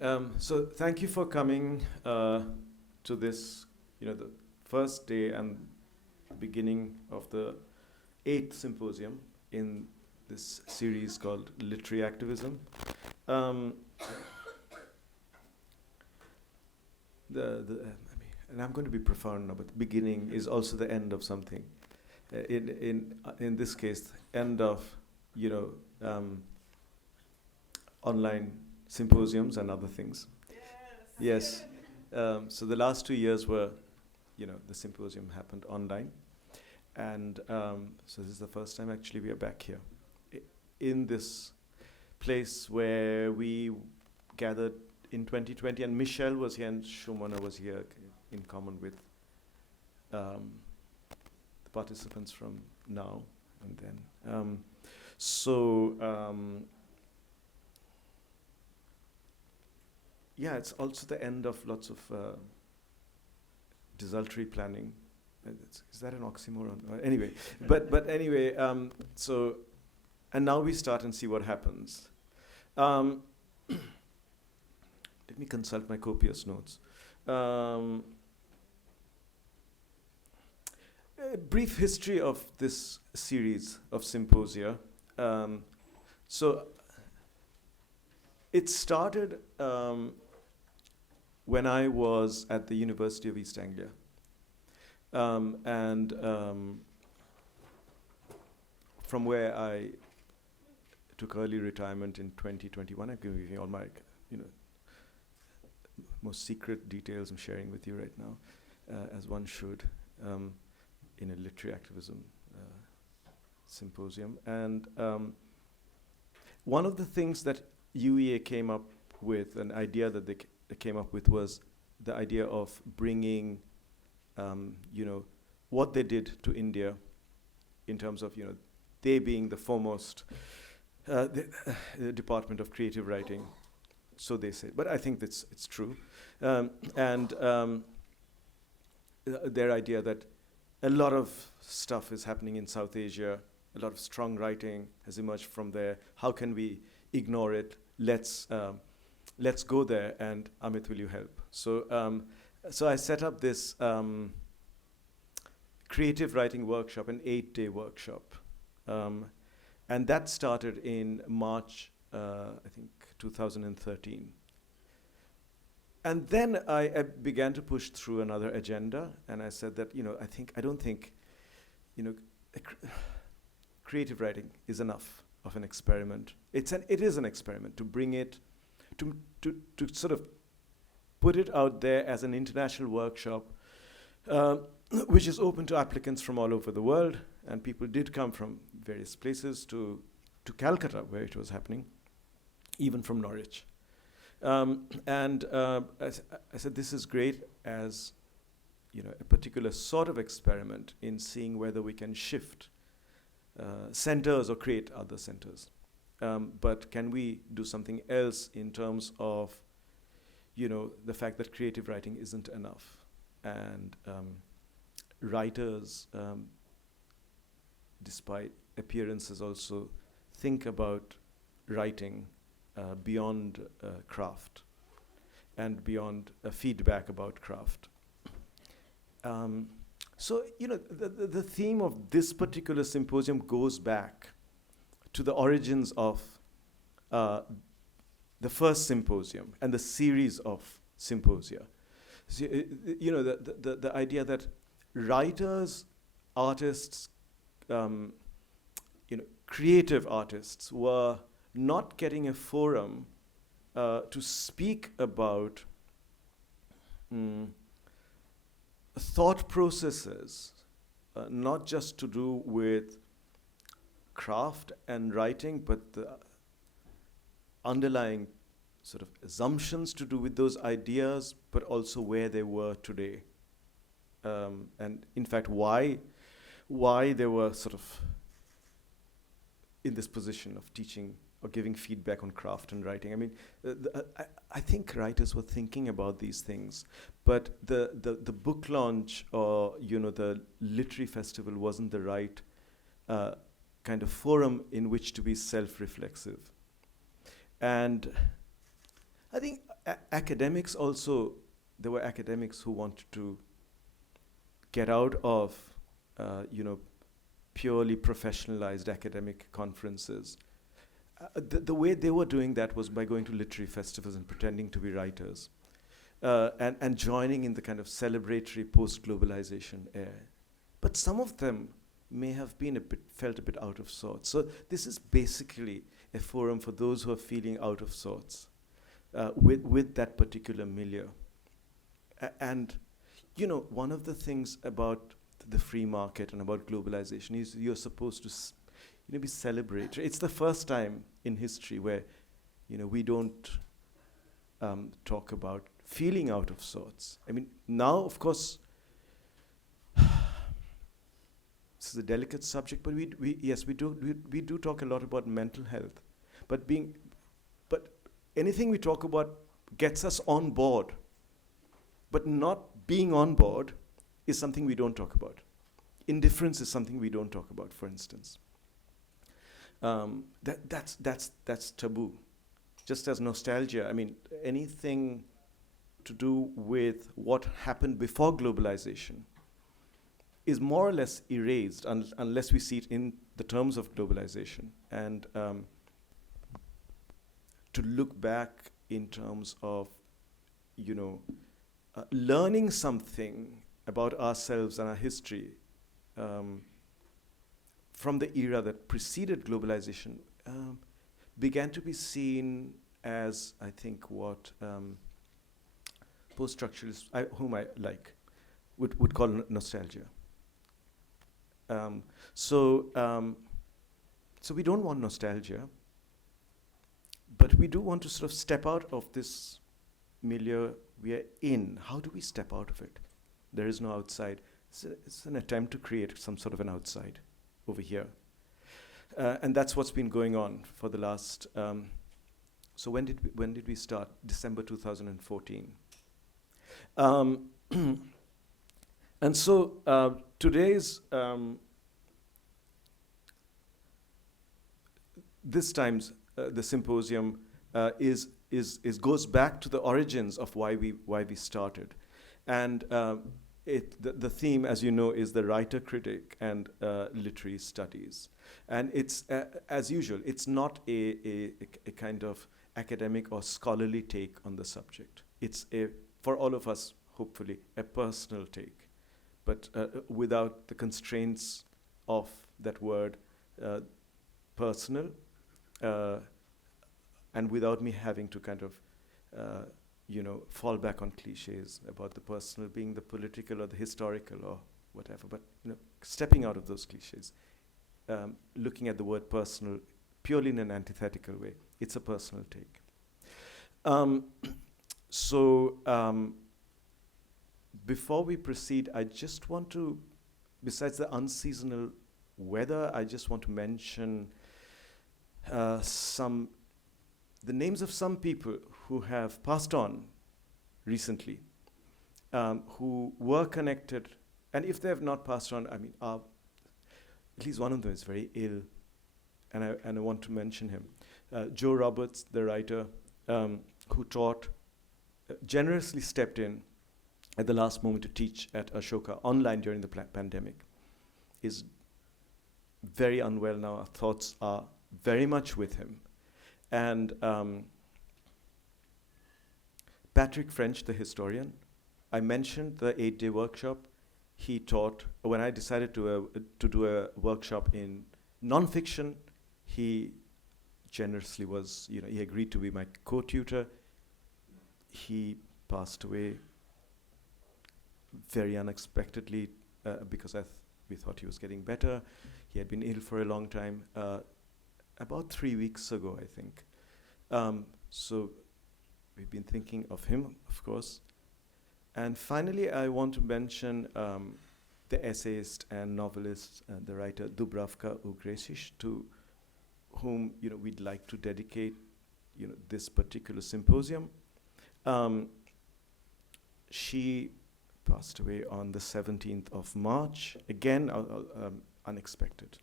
So thank you for coming to this, the first day and beginning of the 8th symposium in this series called Literary Activism. Um, and I'm going to be profound now, but the beginning is also the end of something. In this case, end of, online symposiums and other things. Yes. So the last 2 years were, the symposium happened online. And so this is the first time actually we are back here in this place where we gathered in 2020. And Michelle was here and Shumana was here in common with the participants from now and then. Yeah, it's also the end of lots of desultory planning. Is that an oxymoron? Anyway, but anyway, and now we start and see what happens. Let me consult my copious notes. A brief history of this series of symposia. So it started when I was at the University of East Anglia. From where I took early retirement in 2021, I'm giving all my, most secret details I'm sharing with you right now, as one should, in a literary activism symposium. And one of the things that UEA came up with, an idea that they came up with, was the idea of bringing, what they did to India in terms of, they being the foremost the Department of Creative Writing, so they say. But I think it's true. Their idea that a lot of stuff is happening in South Asia, a lot of strong writing has emerged from there. How can we ignore it? Let's go there, and Amit, will you help? So I set up this creative writing workshop, an 8-day workshop. And that started in March, I think, 2013. And then I began to push through another agenda, and I said that, I don't think, creative writing is enough of an experiment. It is an experiment to bring it, to sort of put it out there as an international workshop, which is open to applicants from all over the world. And people did come from various places to Calcutta, where it was happening, even from Norwich. I said, this is great as, a particular sort of experiment in seeing whether we can shift centers or create other centers. But can we do something else in terms of, the fact that creative writing isn't enough, and writers, despite appearances, also think about writing beyond craft and beyond feedback about craft. The theme of this particular symposium goes back to the origins of the first symposium and the series of symposia. So, the idea that writers, artists, creative artists were not getting a forum to speak about thought processes, not just to do with craft and writing, but the underlying sort of assumptions to do with those ideas, but also where they were today. And in fact, why they were sort of in this position of teaching or giving feedback on craft and writing. I mean, I think writers were thinking about these things, but the book launch or the literary festival wasn't the right kind of forum in which to be self-reflexive. And I think academics also, there were academics who wanted to get out of, purely professionalized academic conferences. The way they were doing that was by going to literary festivals and pretending to be writers, and joining in the kind of celebratory post-globalization air. But some of them may have been felt a bit out of sorts. So this is basically a forum for those who are feeling out of sorts with that particular milieu. And one of the things about the free market and about globalization is you're supposed to be celebratory. It's the first time in history where we don't talk about feeling out of sorts. I mean, now, of course, this is a delicate subject, but we do talk a lot about mental health. But anything we talk about gets us on board, but not being on board is something we don't talk about. Indifference is something we don't talk about, for instance. That's taboo. Just as nostalgia, I mean, anything to do with what happened before globalization is more or less erased unless we see it in the terms of globalization. And to look back in terms of, learning something about ourselves and our history from the era that preceded globalization began to be seen as, I think, what post-structuralists, whom I like, would call nostalgia. So we don't want nostalgia, but we do want to sort of step out of this milieu we are in. How do we step out of it? There is no outside. It's an attempt to create some sort of an outside over here. And that's what's been going on for the last, so when did we start? December 2014. And so today's, this time's the symposium goes back to the origins of why we started. And the theme, as you know, is the Writer-Critic and literary studies. And it's, as usual, it's not a kind of academic or scholarly take on the subject. It's for all of us, hopefully, a personal take, but without the constraints of that word, personal, and without me having to kind of fall back on cliches about the personal being the political or the historical or whatever, but stepping out of those cliches, looking at the word personal purely in an antithetical way. It's a personal take. Before we proceed, I just want to, besides the unseasonal weather, I just want to mention the names of some people who have passed on recently, who were connected, and if they have not passed on, I mean, at least one of them is very ill, and I want to mention him. Joe Roberts, the writer, who taught, generously stepped in at the last moment to teach at Ashoka online during the pandemic, is very unwell now. Our thoughts are very much with him. And Patrick French, the historian, I mentioned the 8-day workshop he taught. When I decided to do a workshop in nonfiction, he generously was, he agreed to be my co-tutor. He passed away very unexpectedly because we thought he was getting better. He had been ill for a long time. About 3 weeks ago, I think. So we've been thinking of him, of course. And finally, I want to mention the essayist and novelist, the writer Dubravka Ugresic, to whom we'd like to dedicate this particular symposium. She passed away on the 17th of March. Again, unexpected.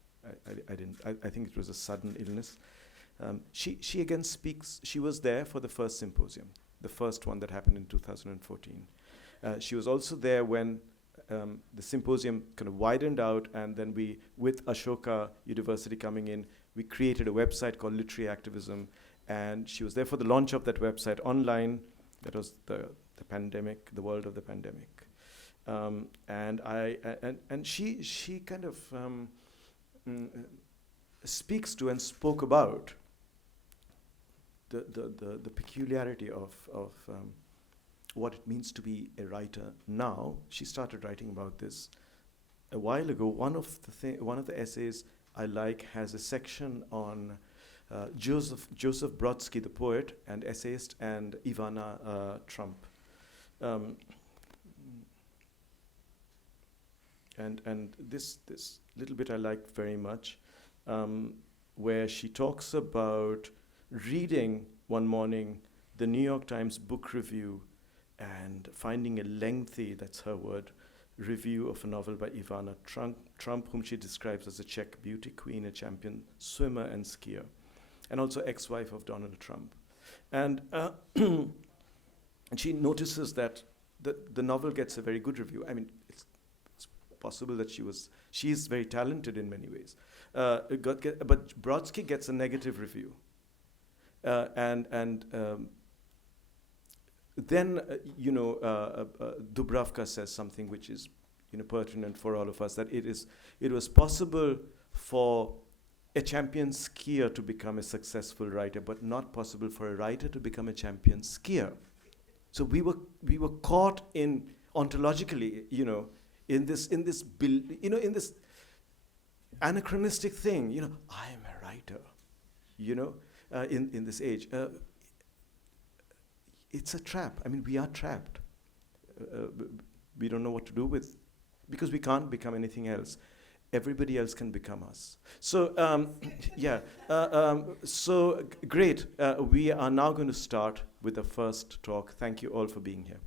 I think it was a sudden illness. She again speaks. She was there for the first symposium, the first one that happened in 2014. She was also there when the symposium kind of widened out, and then we, with Ashoka University coming in, we created a website called Literary Activism, and she was there for the launch of that website online. That was the pandemic, the world of the pandemic. And she kind of speaks to and spoke about the peculiarity of what it means to be a writer now. She started writing about this a while ago. One of the essays I like has a section on Joseph Brodsky, the poet and essayist, and Ivana Trump. And this little bit I like very much, where she talks about reading one morning the New York Times book review and finding a lengthy, that's her word, review of a novel by Ivana Trump, whom she describes as a Czech beauty queen, a champion swimmer and skier, and also ex-wife of Donald Trump. And and she notices that the novel gets a very good review. I mean, it's possible that she is very talented in many ways. But Brodsky gets a negative review. Then Dubravka says something which is pertinent for all of us, that it was possible for a champion skier to become a successful writer, but not possible for a writer to become a champion skier. So we were caught in ontologically, in this anachronistic thing. I am a writer. In this age. It's a trap. I mean, we are trapped. We don't know what to do because we can't become anything else. Everybody else can become us. So, so great. We are now going to start with the first talk. Thank you all for being here.